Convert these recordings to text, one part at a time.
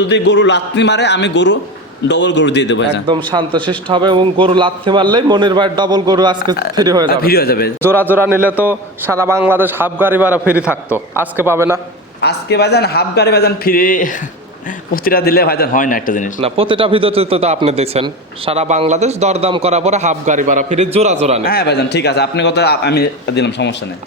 যদি গরু লাত্তি মারে আমি গরু ডবল গরু দিয়ে দেবো একদম শান্তশিষ্ট হবে এবং গরু লাথি মারলেই মনির ভাইয়ের ডবল গরু আজকে ফ্রি হয়ে যাবে। ফ্রি হয়ে যাবে। জোড়া জোড়া নিলে তো সারা বাংলাদেশ হাফ গাড়ি ভাড়া ফ্রি থাকতো আজকে পাবে না। আজকে ভাইজান হাফ গাড়ি ভাইজান ফিরে। প্রতিটা দিলে ভাইজান হয় না একটা জিনিস। না প্রতিটা ভিডিওতে তো আপনি দিচ্ছেন সারা বাংলাদেশ দরদাম করার পরে হাফ গাড়ি ভাড়া ফ্রি জোড়া জোড়া নেই হ্যাঁ ভাইজান ঠিক আছে আপনি কথা আমি দিলাম সমস্যা নেই।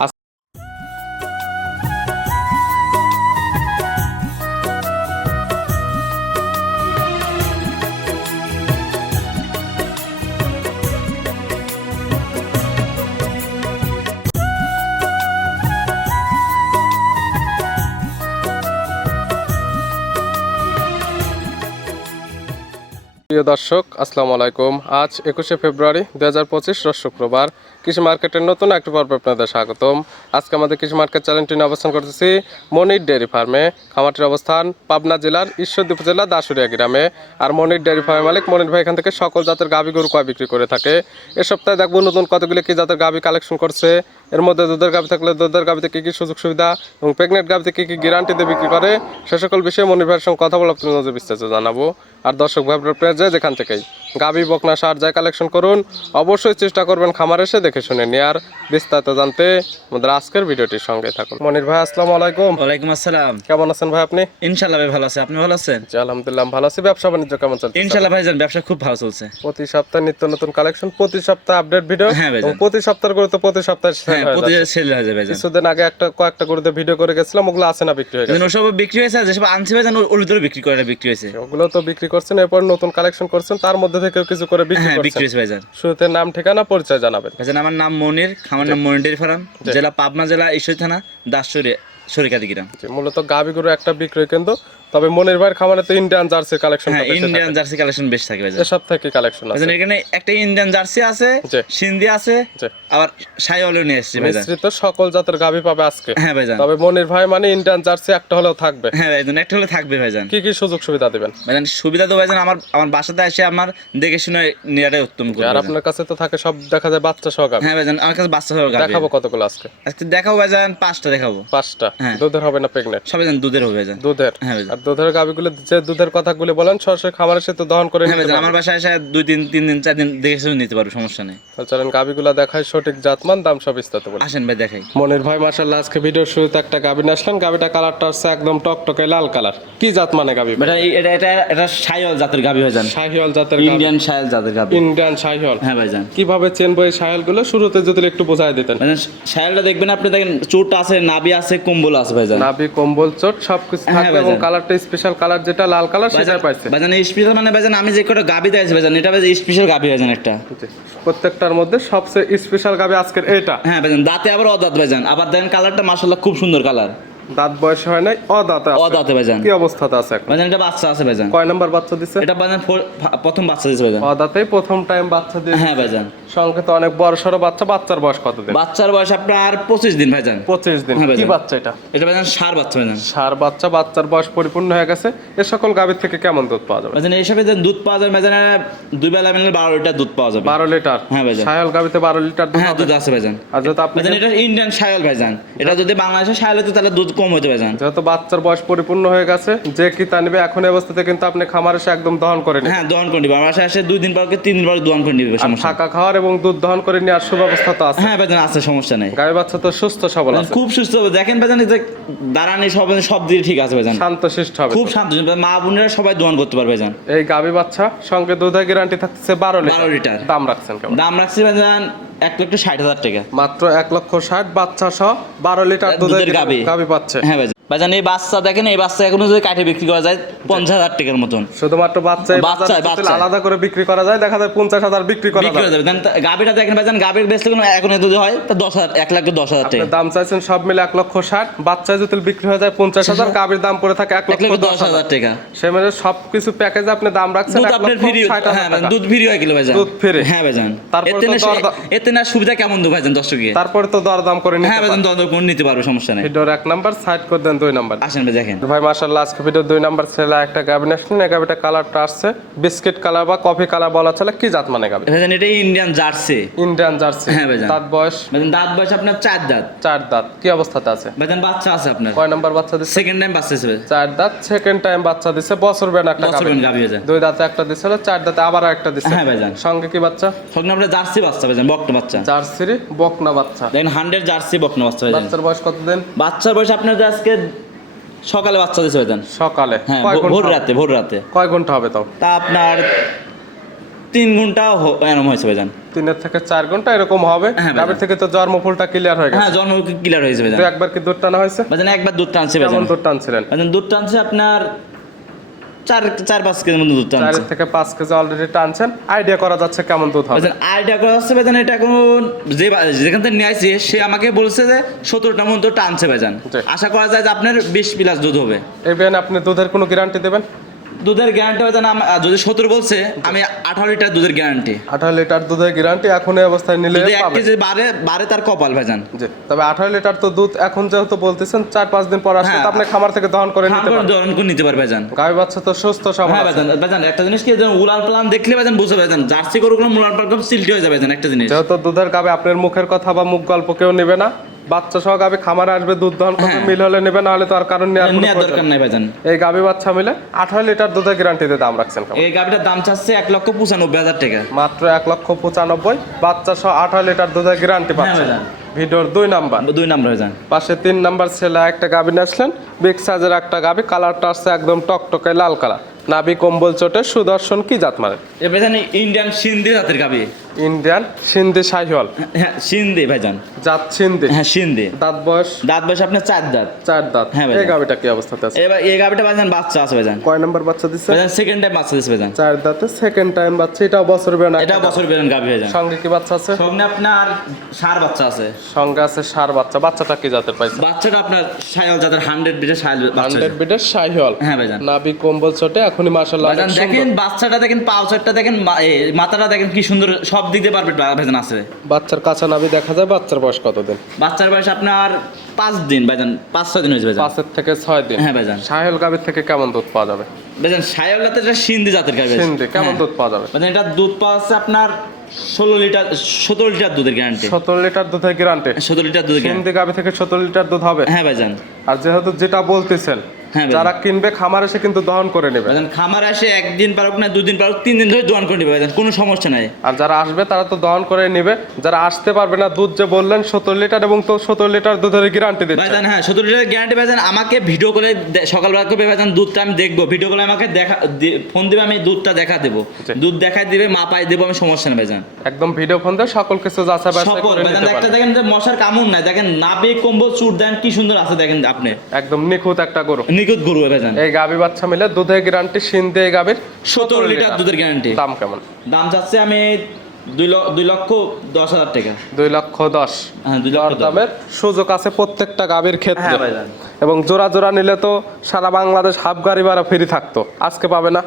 প্রিয় দর্শক, আসসালামু আলাইকুম। আজ একুশে ফেব্রুয়ারি দু হাজার পঁচিশ শুক্রবার। কৃষি মার্কেটের নতুন একটি পর্বে আপনাদের স্বাগতম। আজকে আমাদের কৃষি মার্কেট চ্যানেলটি নিয়ে অবস্থান করতেছি মনির ডেয়ারি ফার্মে। খামারটির অবস্থান পাবনা জেলার ঈশ্বরদী উপজেলা দাসুরিয়া গ্রামে। আর মনির ডেয়ারি ফার্মের মালিক মনির ভাই এখান থেকে সকল জাতের গাভী গরু কয় বিক্রি করে থাকে। এ সপ্তাহে দেখব নতুন কতগুলি কি জাতের গাভী কালেকশন করছে। এর মধ্যে দুধের গাভী থাকলে দুধের গাভীতে কী কী সুযোগ সুবিধা এবং প্রেগনেন্ট গাভীতে কী কী গ্যারান্টি দিয়ে বিক্রি করে, সে সকল বিষয়ে মনির ভাইয়ের সঙ্গে কথা বলে আপনাদের নজর বিস্তারিত জানাব। আর দর্শক ভাই প্রেজে যেখান থেকেই। গাভী বকনা সার যায় কালেকশন করুন অবশ্যই চেষ্টা করবেন খামার এসে দেখে শুনে নেয়ার। বিস্তারিত জানতে আমাদের আজকের ভিডিওটির সঙ্গে থাকুন। মনির ভাই আসসালামু আলাইকুম। ওয়ালাইকুম আসসালাম। কেমন আছেন ভাই আপনি? ইনশাল্লাহ ভাই ভালো আছে। আপনি ভালো আছেন? জি আলহামদুলিল্লাহ ভালো আছি। ব্যবসা বাণিজ্য কেমন চলছে? ইনশাল্লাহ ভাইজান ব্যবসা খুব ভালো চলছে। প্রতি সপ্তাহে নিত্য নতুন কালেকশন প্রতি সপ্তাহে আপডেট ভিডিও হ্যাঁ এবং প্রতি সপ্তাহের করে তো প্রতি সপ্তাহে sell হ্যাঁ প্রতি। সেল হয়ে যাবে কিছুদিন আগে একটা কয়েকটা করে ভিডিও করে গেছিলাম ওগুলো আছে না বিক্রি হয়ে গেছে। ওসব বিক্রি হয়েছে যেসব আনছি ওর- ওর ভিতরে বিক্রি করে বিক্রি হয়েছে। ওগুলো তো বিক্রি করছেন এরপর নতুন কালেকশন করছেন তার মধ্যে থেকে কিছু করে বিক্রি করছেন। বিক্রি ভাইজান। শুরুতে নাম ঠিকানা পরিচয় জানাবেন। ভাইজান আমার নাম মনির আমার নাম মনির ডেরি ফার্ম জেলা পাবনা জেলা ঈশ্বরী থানা দাসুরে সরিকাদি গ্রাম। মূলত গাবিগুরু একটা বিক্রয় কেন্দ্র। তবে মনির ভাইয়ের খামারে তো ইন্ডিয়ান জার্সির কালেকশন হ্যাঁ ইন্ডিয়ান জার্সি কালেকশন বেশ থাকে ভাইজান। এসব থেকে কালেকশন আছে। এখানে একটা ইন্ডিয়ান জার্সি আছে সিন্ধি আছে। আবার সাইওয়ালও নিয়ে এসেছি ভাইজান। মিশ্রিত সকল জাতের গাভী পাবে আজকে। হ্যাঁ ভাইজান। তবে মনির ভাই মানে ইন্ডিয়ান জার্সি একটা হলেও থাকবে। হ্যাঁ ভাইজান একটা হলে থাকবে ভাইজান। কি কি সুযোগ সুবিধা দিবেন? ভাইজান সুবিধা তো ভাইজান আমার আমার বাসাতে এসে আমার দেখে শুনে নেওয়াটাই উত্তম করবে আর আপনার কাছে তো থাকে সব দেখা যায় বাচ্চা সহ গাভী। হ্যাঁ ভাইজান আমার কাছে বাচ্চা হয়ে গেছে দেখাবো কতগুলো আজকে? আজকে দেখাবো ভাইজান পাঁচটা দেখাবো। পাঁচটা। হ্যাঁ। দুধের হবে না প্রেগনেন্ট সবাই জান দুধের হবে ভাইজান। দুধের? হ্যাঁ ভাইজান। আর দুধের গাভীগুলো যে দুধের কথাগুলো বলেন সরাসরি খামারের সাথে দহন করে হ্যাঁ নিতে আমার বাসায় এসে দুই তিন তিন দিন চার দিন দেখে শুনে নিতে পারব সমস্যা নেই। তাহলে চলেন গাভীগুলো দেখায় সঠিক জাতমান দাম সব বিস্তারিত বলি। আসেন ভাই দেখাই। মনির ভাই মার্শাল্লাহ আজকে ভিডিওর শুরুতে একটা গাভী নিয়ে আসলেন। গাভীটা কালারটা হচ্ছে একদম টকটকে লাল কালার কি জাত মানে গাভী এটা এটা এটা এটা সাইওয়াল জাতের গাভি ভাইজান শাহিওয়াল জাতের ইন্ডিয়ান সাইওয়াল জাতের গাভি। ইন্ডিয়ান শাহিওয়াল। হ্যাঁ ভাইজান কীভাবে চেনবো এই শাহিওয়ালগুলো? শুরুতে যদি একটু বোঝাই দিতেন। ভাইজান সাইওয়ালটা দেখবেন আপনি দেখেন চোট আছে নাভি আছে কম্বল আছে ভাইজান নাভি কম্বল চোট সবকিছু হ্যাঁ, থাকবে এবং ভাইজান। কালারটা স্পেশাল কালার যেটা লাল কালার সেটা পাইছে। ভাইজান স্পেশাল মানে ভাইজান আমি যে কটা গাভি দিয়েছি ভাইজান এটা ভাইজান স্পেশাল গাবি ভাইজান একটা। প্রত্যেকটার মধ্যে সবচেয়ে স্পেশাল গাবি আজকের এটা। হ্যাঁ ভাইজান দাঁতে আবার অদাঁত ভাইজান। আবার দেখেন কালারটা মাশাআল্লাহ খুব সুন্দর কালার দাঁত বয়স হয় নাই অদাঁতে। অদাঁতে ভাইজান। কি অবস্থাতে আছে এখন? ভাইজান এটা বাচ্চা আছে ভাইজান। কয় নাম্বার বাচ্চা দিছে? এটা ভাইজান প্রথম বাচ্চা দিয়েছে ভাইজান। অদাতেই প্রথম টাইম বাচ্চা দিয়ে হ্যাঁ ভাইজান। সঙ্গে তো অনেক বড় সড়ো বাচ্চা বাচ্চার বয়স কত দিন বাচ্চার বয়স আপনার পঁচিশ দিন ভাইজান। পঁচিশ দিন। হ্যাঁ, কি ভাইজান। বাচ্চা এটা? এটা ভাইজান সার বাচ্চা ভাইজান। সার বাচ্চা বাচ্চার বয়স পরিপূর্ণ হয়ে গেছে। এ সকল গাভীর থেকে কেমন দুধ পাওয়া যাবে? ভাইজান এইসবে যে দুধ পাওয়া যায় ভাইজান দুই বেলা মিলে বারো লিটার দুধ পাওয়া যাবে। বারো লিটার? হ্যাঁ, ভাইজান। সায়াল গাভীতে বারো লিটার দুধ হ্যাঁ হবে? দুধ আছে ভাইজান। আর যেহেতু আপনি ভাইজান এটা ইন্ডিয়ান সায়াল ভাইজান। এটা যদি বাংলাদেশে সায়াল হতো তাহলে দুধ কম হতো ভাইজান। যেহেতু বাচ্চার বয়স পরিপূর্ণ হয়ে গেছে যে কি তা নিবে এখন এই অবস্থাতে কিন্তু আপনি খামার এসে একদম দহন করে নিন হ্যাঁ দহন করে নিবে। আমার বাসায় আসে দুই দিন পর কি তিন দিন পর দহন করে নিবে সমস্যা থাকা খাওয়ার এবং দুধ দহন করে নেওয়ার সুব্যবস্থা তো আছে। হ্যাঁ ভাইজান আছে সমস্যা নেই। গাভী বাচ্চা তো সুস্থ সবল আছে। খুব সুস্থ হবে। দেখেন ভাইজান যে দাঁড়ানি সব সব দিকে ঠিক আছে ভাইজান। শান্ত শিষ্ট হবে খুব শান্ত মা বোনেরা সবাই দহন করতে পারবে ভাইজান। এই গাভী বাচ্চা সঙ্গে দুধের গ্যারান্টি থাকতেছে বারো লিটার। লিটার। দাম রাখছেন কেমন? দাম রাখছি ভাইজান এক লক্ষ ষাট হাজার টাকা। মাত্র এক লক্ষ ষাট বাচ্চা সহ বারো লিটার দুধের দুধের গাভী। গাভী পাচ্ছে। হ্যাঁ ভাইজান। ভাইজান এই বাচ্চা দেখেন এই বাচ্চা এখনও যদি কাঠে বিক্রি করা যায় পঞ্চাশ হাজার টাকার মতন। শুধুমাত্র বাচ্চা বাচ্চা, বাচ্চা। আলাদা করে বিক্রি করা যায় দেখা যায় পঞ্চাশ হাজার বিক্রি করা বিক্রি যাবে। গাবিটা দেখেন ভাইজান গাবির বেচলে কোনো এখন যদি হয় তা দশ হাজার এক লাখ দশ হাজার টাকা। দাম চাইছেন সব মিলে এক লক্ষ ষাট বাচ্চা যদি বিক্রি হয়ে যায় পঞ্চাশ হাজার গাভীর দাম পড়ে থাকে এক লক্ষ দশ হাজার। টাকা। সে মানে সবকিছু প্যাকেজে আপনি দাম রাখছেন দুধ আপনার ফ্রি হ্যাঁ দুধ ফ্রি হয়ে গেল ভাইজান। দুধ free। হ্যাঁ ভাইজান। তারপরে এতে না সুবিধা কেমন দু ভাইজান দর্শককে? তারপরে তো দরদাম করে হ্যাঁ নিতে ভাইজান দর করে নিতে পারব সমস্যা নেই। এক নাম্বার সাইড করে দেন দুই নাম্বার। আসেন ভাই দেখেন। ভাই মার্শাল্লাহ আজকে ভিডিও দুই নাম্বার ছেলে একটা গাভি আসলেন এই গাভিটা কালারটা আসছে বিস্কিট কালার বা কফি কালার বলা চলে কি জাত মানে গাভি? ভাইজান এটা ইন্ডিয়ান জার্সি। Indian jersey. হ্যাঁ ভাইজান। তার বয়স? ভাইজান দাঁত বয়স আপনার চার দাঁত। চার দাঁত। কি অবস্থাতে আছে? ভাইজান বাচ্চা আছে আপনার। কয় নাম্বার বাচ্চা দিচ্ছে সেকেন্ড টাইম বাচ্চা আছে চার দাঁত সেকেন্ড টাইম বাচ্চা দিচ্ছে বছর বেন একটা গাভি। দুই দাঁতে একটা দিছিল চার দাঁতে আবার একটা দিচ্ছে হ্যাঁ ভাইজান। সঙ্গে কি বাচ্চা? সঙ্গে আপনার জার্সি বাচ্চা ভাইজান বকনা বাচ্চা। জার্সির বকনা বাচ্চা। দেখেন হান্ড্রেড জার্সি বকনা বাচ্চা বাচ্চার বয়স কতদিন? বাচ্চার বয়স আপনার আজকে সকালে বাচ্চা ছেড়ে দেন। সকালে? হ্যাঁ ভোর- রাতে ভোর রাতে। কয় ঘণ্টা হবে তাও? তা আপনার তিন ঘণ্টা এরকম হয়েছে ভাইজান তিনের থেকে চার ঘণ্টা এরকম হবে? তারপর থেকে তো জন্ম ফুলটা ক্লিয়ার হয়ে গেছে। হ্যাঁ জন্ম ক্লিয়ার হয়ে যাবে তো একবার কি দুধ টানা হয়েছে? ভাইজান একবার দুধ টানছে ভাইজান দুধ টানছিলেন? ভাইজান দুধ টানছে আপনার চার চার পাঁচ কেজির মতো দুধ টানছে। চারের থেকে পাঁচ কেজি অলরেডি টানছেন। আইডিয়া করা যাচ্ছে কেমন দুধ হবে? আইডিয়া করা হচ্ছে ভাইজান এটা এখন যে যেখান থেকে নিয়ে আসছে সে আমাকে বলছে যে সতেরোটা মতো টানছে ভাইজান। আশা করা যায় যে আপনার বিশ প্লাস দুধ হবে। এবার আপনি দুধের কোনো গ্যারান্টি দেবেন? দুধের গ্যারান্টি আম- আহ, যদি সতেরো বলছে আমি আঠারো লিটার দুধের গ্যারান্টি আঠারো লিটার দুধের গ্যারান্টি এখন এই অবস্থায় নিলে যদি এক কেজি বারে বারে তার কপাল ভাইজান। জি তবে আঠারো লিটার তো দুধ এখন যেহেতু বলতেছেন চার পাঁচ দিন পর আসলে হ্যাঁ। আপনি খামার থেকে দহন করে নিতে পারেন ধরন করে নিতে পারবে ভাইজান। গাভী বাচ্চা তো সুস্থ সবল হ্যাঁ আছে। ভাইজান ভাইজান একটা জিনিস কি যেন উলার প্লান দেখলে ভাইজান বুঝতে ভাইজান জার্সি গরুগুলো উলার প্লান সিল্টি হয়ে যাবে ভাইজান একটা জিনিস। যেহেতু দুধের গাবে আপনার মুখের কথা বা মুখ গল্প কেউ নেবে না বাচ্চা সহ গাবে খামারে আসবে দুধ দহন করবে হ্যাঁ। মিল হলে নেবে না হলে তো আর কারণ নেওয়ার দরকার নাই। ভাইজান। এই গাভী বাচ্চা মিলে আঠারো লিটার দুধের গ্যারান্টিতে দাম রাখছেন? এই গাড়িটার দাম চাচ্ছে এক লক্ষ পঁচানব্বই হাজার টাকা। মাত্র এক লক্ষ পঁচানব্বই বাচ্চা সহ আঠারো লিটার দুধের গ্যারান্টি পাচ্ছে। ভাইজান। ভিডিওর দুই নাম্বার। দুই নাম্বার ভাইজান। পাশে তিন নাম্বার ছেলে একটা গাভী আসলেন বিগ সাইজের একটা গাভী কালারটা আসছে একদম টকটকে লাল কালার। নাভি কম্বল চোটে সুদর্শন কি জাত মারে এ ইন্ডিয়ান সিন্ধি জাতের গাবি। ইন্ডিয়ান সিন্ধি শাহিওয়াল। হ্যাঁ সিন্ধি ভাইজান। জাত সিন্ধি। হ্যাঁ সিন্ধি। দাঁত বয়স? দাঁত বয়স আপনার চার দাঁত। চার দাঁত। হ্যাঁ এই গাভীটা কি অবস্থাতে আছে? এবার এই গাবিটা ভাইজান বাচ্চা আছে ভাইজান। কয় নাম্বার বাচ্চা দিচ্ছে ভাইজান সেকেন্ড টাইম বাচ্চা দিচ্ছে ভাইজান। চার দাঁতে সেকেন্ড টাইম বাচ্চা এটাও বছর বেনা এটা বছর বেরোন গাবি ভাইজান। সঙ্গে কি বাচ্চা আছে? সঙ্গে আপনার সার বাচ্চা আছে। সঙ্গে আছে সার বাচ্চা। বাচ্চাটা কি জাতের পাইছে? বাচ্চাটা আপনার সায়াল জাতের হান্ড্রেড বিটের সায়াল বাচ্চা হান্ড্রেড বিটের শাহিওয়াল। হ্যাঁ ভাইজান। নাভি কম্বল চটে এখনই মাশাআল্লাহ। দেখেন বাচ্চাটা দেখেন পাউচারটা দেখেন মাথাটা দেখেন কি সুন্দর সব দিক দিয়ে পারফেক্ট ভাইজান আছে। বাচ্চার কাঁচা নাভি দেখা যায় বাচ্চার বয়স কতদিন? বাচ্চার বয়স আপনার পাঁচ দিন ভাইজান পাঁচ ছয় দিন হয়েছে ভাইজান। পাঁচের থেকে ছয় দিন। হ্যাঁ ভাইজান। সাহেল গাভীর থেকে কেমন দুধ পাওয়া যাবে? ভাইজান সায়ালাতে এটা সিন্ধি জাতের গাবি সিন্ধি কেমন হ্যাঁ। দুধ পাওয়া যাবে? ভাইজান এটা দুধ পাওয়া আছে আপনার ষোলো লিটার সতেরো লিটার দুধের গ্যারান্টি সতেরো লিটার দুধের গ্যারান্টি সতেরো লিটার দুধের গ্যারান্টি সিন্ধি গাভী থেকে সতেরো লিটার দুধ হবে? হ্যাঁ ভাইজান। আর যেহেতু যেটা বলতেছেন। যারা কিনবে খামার এসে কিন্তু দহন করে নেবে। খামার আসে একদিন পারুক না দুদিন পারুক তিন দিন ধরে দোয়ান করে নেবে কোনো সমস্যা নাই। আর যারা আসবে তারা তো দহন করে নেবে। যারা আসতে পারবে না দুধ যে বললেন সতেরো লিটার এবং তো সতেরো লিটার দুধের গ্যারান্টি দিচ্ছে। হ্যাঁ সতেরো লিটার গ্যারান্টি ভাইজান আমাকে ভিডিও করে সকালবেলা করবে ভাইজান দুধটা আমি দেখব। ভিডিও করে আমাকে দেখা ফোন দিবে আমি দুধটা দেখা দেবো। দুধ দেখাই দিবে মাপাই দেবো আমি সমস্যা নেই ভাইজান। একদম ভিডিও ফোন দিয়ে সকল কিছু যাচাই বাছাই করে নিতে একটা দেখেন যে মশার কামড় নাই দেখেন নাবে কম্বল চুট দেন কি সুন্দর আছে দেখেন আপনি। একদম নিখুঁত একটা গরু। নিখুঁত গরু ভাইজান এই গাবি বাচ্চা মিলে দুধের গ্যারান্টি সিন্ধি এই গাভীর সতেরো লিটার দুধের গ্যারান্টি দাম কেমন? দাম চাচ্ছে আমি দুই লক্ষ দশ হাজার টাকা। দুই লক্ষ দশ। হ্যাঁ দামের সুযোগ আছে প্রত্যেকটা গাভীর ক্ষেত্রে। হ্যাঁ এবং জোড়া জোড়া নিলে তো সারা বাংলাদেশ হাফ গাড়ি ভাড়া ফ্রি থাকতো। আজকে পাবে না?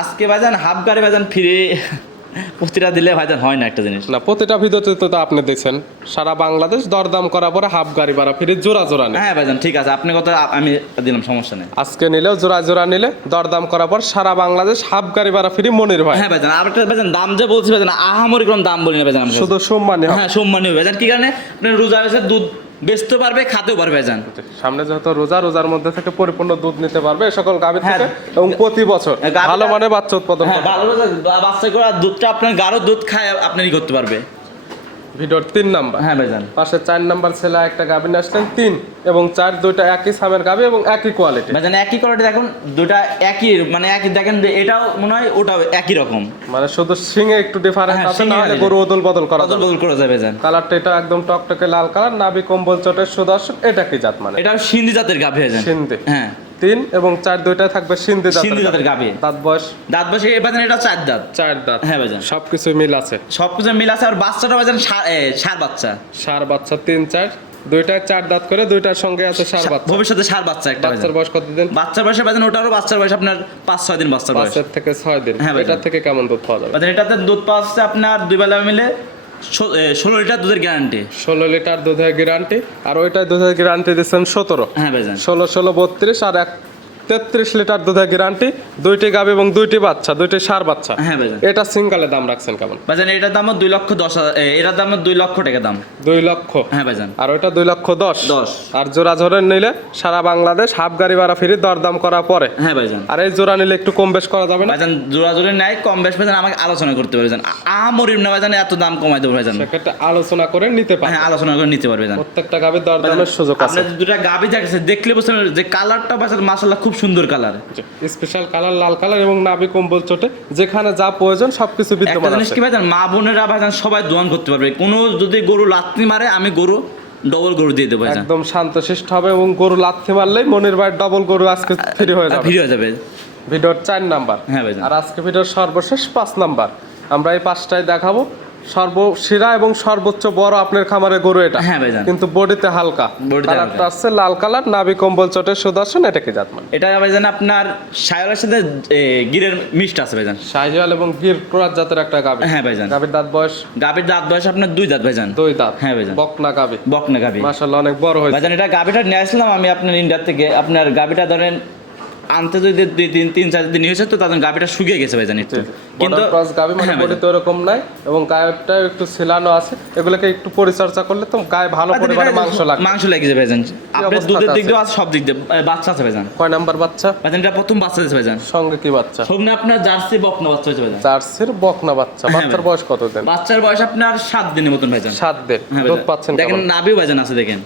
আজকে ভাইজান হাফ গাড়ি ভাইজান ফিরে প্রতিটা দিলে ভাইজান হয় না একটা জিনিস। না প্রতিটা ভিডিওতে তো আপনি দিচ্ছেন সারা বাংলাদেশ দরদাম করার পরে হাফ গাড়ি ভাড়া ফ্রি জোড়া জোড়া নেই হ্যাঁ ভাইজান ঠিক আছে আপনি কথা আমি দিলাম সমস্যা নেই। আজকে নিলেও জোড়া জোড়া নিলে দরদাম করার পর সারা বাংলাদেশ হাফ গাড়ি ভাড়া ফ্রি মনির ভাই। হ্যাঁ ভাইজান আর একটা ভাইজান দাম যে বলছি ভাইজান আহামরি কোনো দাম বলি না ভাইজান শুধু সম্মানী হ্যাঁ সম্মানীয় ভাইজান কি কারণে? আপনি রোজা হয়েছে দুধ বেচতে পারবে খাতেও পারবে যান সামনে যেহেতু রোজা রোজার মধ্যে থেকে পরিপূর্ণ দুধ নিতে পারবে সকল গাভী হ্যাঁ। থেকে এবং প্রতি বছর। ভালো মানে বাচ্চা উৎপাদন হ্যাঁ ভালো বাচ্চা করা দুধটা আপনার গাঢ় দুধ খায় আপনারই করতে পারবে। ভিডিওর তিন নাম্বার। হ্যাঁ ভাইজান। পাশে চার নাম্বার ছেলে একটা গাভী নিয়ে আসলেন তিন এবং চার দুইটা একই সামের গাভী এবং একই কোয়ালিটি ভাইজান একই কোয়ালিটি দেখুন দুটা একই মানে একই দেখেন এটাও মনে হয় ওটাও একই রকম। মানে শুধু সিংয়ে একটু ডিফারেন্স হ্যাঁ, আছে না হলে গরু ওদল বদল করা যাবে। বদল করা যায় ভাইজান। কালারটা এটা একদম টকটকে লাল কালার নাভি কম্বল চটের সুদর্শন এটা কি জাত মানে? এটা সিন্ধি জাতের গাভী ভাইজান। সিন্ধি। হ্যাঁ। তিন এবং চার দুইটা থাকবে সিন্ধি সিন্ধি জাতের জাতের গাভী। দাঁত বয়স? দাঁত বসে ভাইজান এটা চার দাঁত। চার দাঁত। হ্যাঁ ভাইজান। সবকিছু মিল আছে। সবকিছু মিল আছে আর বাচ্চাটা ভাইজান সার সার বাচ্চা। সার বাচ্চা তিন চার। দুইটায় চার দাঁত করে দুইটার সঙ্গে আছে সার বাচ্চা। ভবিষ্যতে সার বাচ্চা একটা বাচ্চার। বয়স কতদিন বাচ্চার বয়সে ভাইজান ওটারও বাচ্চার বয়স আপনার পাঁচ ছয় দিন বাচ্চার বয়স। থেকে ছয় দিন। হ্যাঁ। এটা থেকে কেমন দুধ পাওয়া যাবে? এটাতে দুধ পাওয়া যাচ্ছে আপনার দুই বেলা মিলে ষোলো লিটার দুধের গ্যারান্টি ষোলো লিটার দুধের গ্যারান্টি আর ওইটাই দুধের গ্যারান্টি দিচ্ছেন সতেরো। হ্যাঁ ভাইজান। ষোলো ষোলো বত্রিশ আর এক তেত্রিশ লিটার দুধের গ্যারান্টি দুইটি গাভী এবং দুইটি বাচ্চা দুইটি সার বাচ্চা। হ্যাঁ ভাইজান। এটা সিঙ্গালে দাম রাখছেন কেমন? ভাইজান এটার দাম দুই লক্ষ দশ এটার দাম দুই লক্ষ টাকা দাম। দুই লক্ষ। হ্যাঁ ভাইজান। আর ওইটা দুই লক্ষ দশ। দশ। আর জোড়া জোড়া নিলে সারা বাংলাদেশ হাফ গাড়ি ভাড়া ফিরি দরদাম করার পরে। হ্যাঁ ভাইজান। আর এই জোড়া নিলে একটু কম বেশ করা যাবে না? ভাইজান জোড়া জোড়ে নাই কম বেশ ভাইজান আমাকে আলোচনা করতে পারবেন আমরিম না ভাইজান এত দাম কমাই দেবো ভাইজান। সেক্ষেত্রে আলোচনা করে নিতে পারে হ্যাঁ আলোচনা করে নিতে পারবে প্রত্যেকটা গাভীর দরদামের সুযোগ আছে। দুটা গাবি দেখেছে দেখলে পারবেন যে কালারটা ভাইজান মাসাল্লাহ খুব সুন্দর কালার স্পেশাল কালার লাল কালার এবং নাভি কম্বল চোটে যেখানে যা প্রয়োজন সবকিছু একটা জিনিস কি ভাইজান মা বোনেরা ভাইজান সবাই দোয়ান করতে পারবে। কোনো যদি গরু লাত্তি মারে আমি গরু ডবল গরু দিয়ে দেবো একদম শান্তশিষ্ট হবে এবং গরু লাথি মারলেই মনির ভাইয়ের ডবল গরু আজকে ফ্রি হয়ে যাবে। ফ্রি হয়ে যাবে। ভিডিওর চার নাম্বার। হ্যাঁ ভাইজান। আর আজকে ভিডিওর সর্বশেষ পাঁচ নাম্বার। আমরা এই পাঁচটায় দেখাবো। সর্বসেরা এবং সর্বোচ্চ বড় আপনার খামারে গরু এটা। হ্যাঁ ভাইজান। কিন্তু বডিতে হালকা। কালারটা আসছে লাল কালার নাভি কম্বল চটের সুদর্শন এটা কি জাতমান এটা ভাইজান আপনার সায়রের সাথে গিরের মিষ্ট আছে ভাইজান। শাহিওয়াল এবং গির ক্রোয়ার জাতের একটা গাভী। হ্যাঁ ভাইজান। গাভীর দাঁত বয়স? গাবির দাঁত বয়স আপনার দুই দাঁত ভাইজান। দুই দাঁত। হ্যাঁ ভাইজান। বকনা গাভী। বকনা গাবি মাশাআল্লাহ অনেক বড় হয়েছে। ভাইজান এটা গাবিটা নিয়ে আসলাম আমি আপনার ইন্ডিয়ার থেকে। আপনার গাবিটা ধরেন আনতে যদি দুই তিন তিন চার দিন হয়েছে তো তাদের গাবিটা শুকিয়ে গেছে ভাইজান একটু কিন্তু ক্রস গাভী মানে ভাইজান। বডিতে ওরকম নাই এবং গায়েরটা একটু ছিলানো আছে এগুলোকে একটু পরিচর্যা করলে তো গায়ে ভালো পরিমাণে মাংস লাগে। মাংস লাগিয়েছে ভাইজান আপনার অবস্থাতে দুধের দিক? দিয়েও আছে সব দিক দিয়ে। বাচ্চা আছে ভাইজান কয় নাম্বার বাচ্চা? ভাইজান এটা প্রথম বাচ্চা আছে ভাইজান সঙ্গে কি বাচ্চা? সঙ্গে আপনার জার্সি বকনা বাচ্চা হয়েছে ভাইজান জার্সির বকনা বাচ্চা। হ্যাঁ বাচ্চার বয়স কত দিন বাচ্চার বয়স আপনার সাত দিনের মতন ভাইজান সাত দিন। হ্যাঁ দুধ। পাচ্ছেন দেখেন কেমন? নাভিও ভাইজান আছে দেখেন।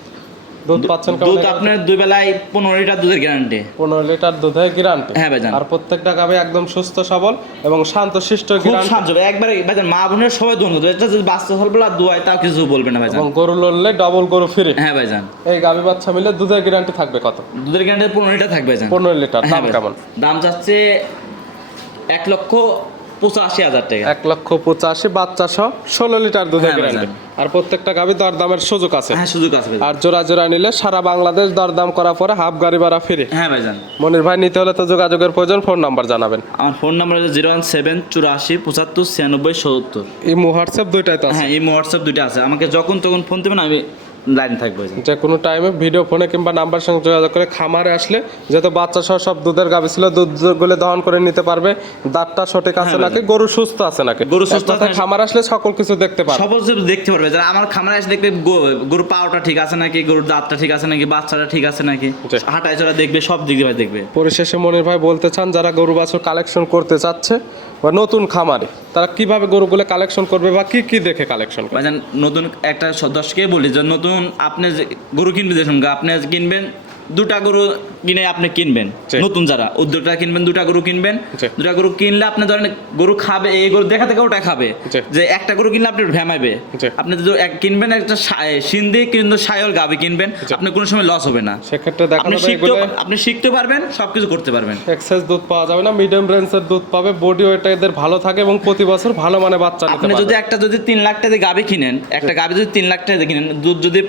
দুধ পাচ্ছেন দুধ আপনার দুই বেলায় পনেরো লিটার দুধের গ্যারান্টি পনেরো লিটার দুধের গ্যারান্টি হ্যাঁ ভাইজান। আর প্রত্যেকটা গাবে একদম সুস্থ সবল এবং শান্ত শিষ্ট গ্যারান্টি সাহায্য একবারে ভাইজান মা বোনের সবাই দোন করতে এটা যদি বাচ্চা সলবেলা আর দোয়ায় তাও কিছু বলবে না ভাইজান। এবং গরু লড়লে ডবল গরু ফিরে হ্যাঁ ভাইজান। এই গাভী বাচ্চা মিলে দুধের গ্যারান্টি থাকবে কত? দুধের গ্যারান্টি পনেরো লিটার থাকবে ভাইজান। পনেরো লিটার হ্যাঁ দাম কেমন? দাম চাচ্ছে এক লক্ষ পঁচাশি হাজার টাকা। এক লক্ষ পঁচাশি বাচ্চা সহ ষোলো লিটার দুধের হ্যাঁ, গ্যারান্টি। আর প্রত্যেকটা গাভী দরদামের সুযোগ আছে। হ্যাঁ সুযোগ আছে আর জোড়া জোড়া নিলে সারা বাংলাদেশ দরদাম করার পরে হাফ গাড়ি ভাড়া ফিরে হ্যাঁ ভাইজান। মনির ভাই নিতে হলে তো যোগাযোগের প্রয়োজন ফোন নাম্বার জানাবেন। আমার ফোন নাম্বার হচ্ছে জিরো ওয়ান সেভেন চুরাশি পঁচাত্তর ছিয়ানব্বই সত্তর। এই হোয়াটসঅ্যাপ দুইটাই তো হ্যাঁ এই হোয়াটসঅ্যাপ দুইটা আছে। আমাকে যখন তখন ফোন দেবেন আমি লাইন থাকবে যে। কোনো টাইমে ভিডিও ফোনে কিংবা নাম্বার সঙ্গে যোগাযোগ করে খামারে আসলে যেহেতু বাচ্চা সহ সব দুধের গাভী ছিল দুধগুলো দহন করে নিতে পারবে। দাঁতটা সঠিক আছে হ্যাঁ, নাকি? গরু সুস্থ আছে নাকি? গরু সুস্থ আছে। খামার আসলে সকল কিছু দেখতে পারবে। সব কিছু দেখতে পারবে। যারা আমার খামারে এসে দেখবে গো- গরুর পাওটা ঠিক আছে নাকি? গরুর দাঁতটা ঠিক আছে নাকি? বাচ্চাটা ঠিক আছে নাকি। হাঁটায় চড়া দেখবে সব দিক দিয়ে দেখবে। পরিশেষে মনির ভাই বলতে চান যারা গরু বাছুর কালেকশন করতে চাচ্ছে বা নতুন খামারে, তারা কীভাবে গরুগুলো কালেকশন করবে বা কি কি দেখে কালেকশন করবে? নতুন একটা সদস্যকে বলি যে নতুন আপনি যে গরু কিনবে দেখুন আপনি কিনবেন দুটা গরু কিনে আপনি কিনবেন। নতুন যারা উদ্যোগটা কিনবেন দুটা গরু কিনবেন। দুটা গরু কিনলে আপনি ধরেন গরু খাবে এই গরু দেখা থেকে ওটা খাবে। যে একটা গরু কিনলে আপনি ভ্যামাইবে আপনি কিনবেন একটা সিন্ধি কিন্তু সায়ল গাবি কিনবেন আপনি কোনো সময় লস হবে না। সেক্ষেত্রে আপনি শিখতে আপনি শিখতে পারবেন সবকিছু করতে পারবেন। এক্সেস দুধ পাওয়া যাবে না মিডিয়াম রেঞ্জের দুধ পাবে বডি ওয়েটা এদের ভালো থাকে এবং প্রতি বছর ভালো মানে বাচ্চা আপনি যদি একটা যদি তিন লাখ টাকা দিয়ে গাবি কিনেন একটা গাবি যদি তিন লাখ টাকা দিয়ে কিনেন দুধ যদি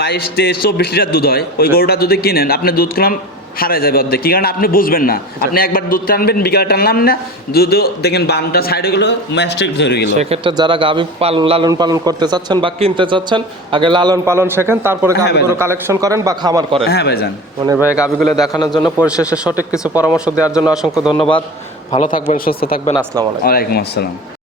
বাইশ তেইশ চব্বিশ লিটার দুধ হয় ওই গরুটা যদি কিনেন আপনি দুধ কিনলাম হারাই যাবে অর্ধেক। কি কারণ? আপনি বুঝবেন না। আপনি একবার দুধ টানবেন বিকালে টানলাম না দুধ দেখেন বামটা সাইডে গেলো ম্যাস্টিক ধরে গেল। সেক্ষেত্রে যারা গাভী পালন লালন পালন করতে চাচ্ছেন বা কিনতে চাচ্ছেন আগে লালন পালন শেখেন তারপরে হ্যাঁ গাভীগুলো কালেকশন করেন বা খামার করেন। হ্যাঁ ভাইজান মনির ভাই গাভীগুলো দেখানোর জন্য পরিশেষে সঠিক কিছু পরামর্শ দেওয়ার জন্য অসংখ্য ধন্যবাদ। ভালো থাকবেন সুস্থ থাকবেন আসসালামু আলাইকুম। ওয়ালাইকুম আসসালাম।